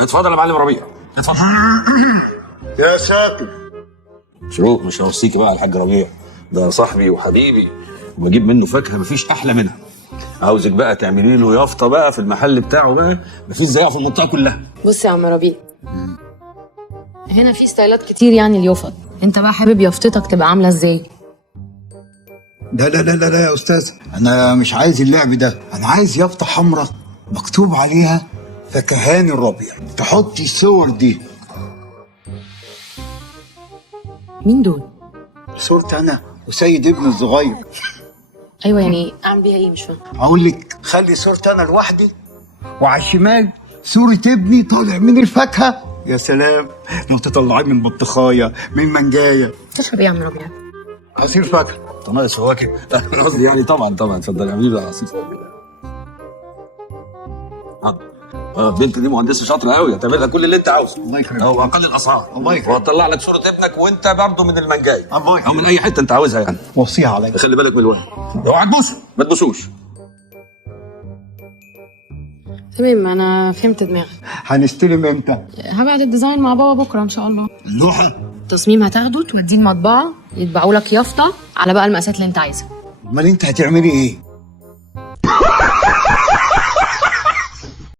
اتفضل يا معلم ربيع، اتفضل. يا ساتر. شروق مش هوصيكي بقى الحاج ربيع، ده صاحبي وحبيبي وبجيب منه فاكهه مفيش احلى منها. عاوزك بقى تعملي له يافطه بقى في المحل بتاعه بقى مفيش زيها في المنطقه كلها. بص يا عم ربيع، هنا في ستايلات كتير يعني اليوفط، انت بقى حابب يافطتك تبقى عامله ازاي؟ لا لا لا لا لا يا استاذ، انا مش عايز اللعب ده. انا عايز يافطه حمراء مكتوب عليها فكهاني الربيع، تحطي الصور دي. مين دول؟ صورتي انا وسيد ابني الصغير. ايوه يعني اعمل بيها ايه؟ مش فاهم. اقول لك خلي صورتي انا لوحدي، وعلى الشمال صورة ابني طالع من الفاكهة. يا سلام لو تطلعيه من بطخاية من منجاية. تشرب ايه يا عم ربيع؟ عصير فاكهة. طبعا فواكه. انا قصدي يعني طبعا اتفضل اعملي له عصير فواكه. البنت دي مهندسه شاطره قوي، هتعمل لك كل اللي انت عاوزه. الله يكرمك. او اقل الاسعار. الله يكرمك. وهتطلع لك صوره ابنك وانت برضه من المنجاي. الله يكرمك. او من اي حته انت عاوزها يعني. وصيها عليا. خلي بالك من الولد. اوعى تبوسه، ما تبوسوش. تمام انا فهمت دماغك. هنستلم امتى؟ هبعد الديزاين مع بابا بكره ان شاء الله. اللوحة. التصميم هتاخده توديه المطبعه يطبعوا لك يافطه على بقى المقاسات اللي انت عايزها. امال انت هتعملي ايه؟